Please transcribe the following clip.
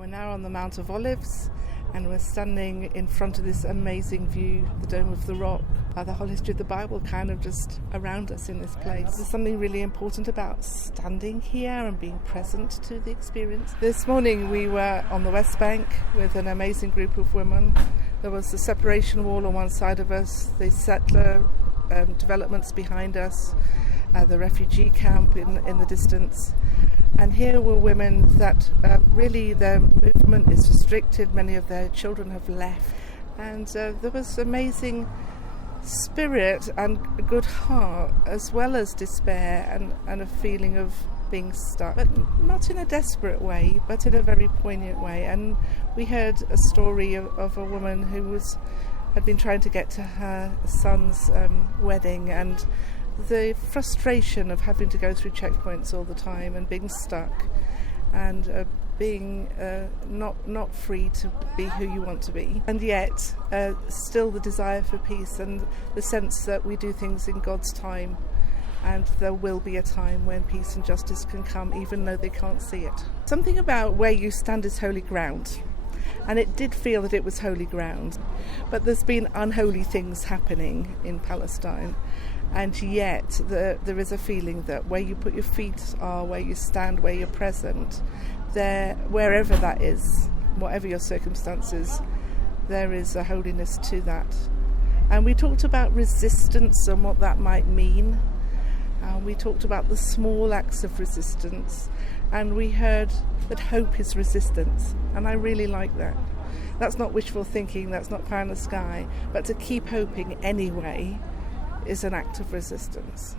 We're now on the Mount of Olives and we're standing in front of this amazing view, the Dome of the Rock. The whole history of the Bible kind of just around us in this place. There's something really important about standing here and being present to the experience. This morning we were on the West Bank with an amazing group of women. There was the separation wall on one side of us, the settler developments behind us, the refugee camp in the distance. And here were women that really their movement is restricted. Many of their children have left. And there was amazing spirit and a good heart, as well as despair and a feeling of being stuck. But not in a desperate way, but in a very poignant way. And we heard a story of a woman who had been trying to get to her son's wedding, and the frustration of having to go through checkpoints all the time and being stuck and being not free to be who you want to be, and yet still the desire for peace and the sense that we do things in God's time, and there will be a time when peace and justice can come even though they can't see it. Something about where you stand is holy ground, and it did feel that it was holy ground, but there's been unholy things happening in Palestine. And yet there is a feeling that where you put your feet are, where you stand, where you're present, there, wherever that is, whatever your circumstances, there is a holiness to that. And we talked about resistance and what that might mean. We talked about the small acts of resistance, and we heard that hope is resistance. And I really like that. That's not wishful thinking, that's not pie in the sky, but to keep hoping anyway is an act of resistance.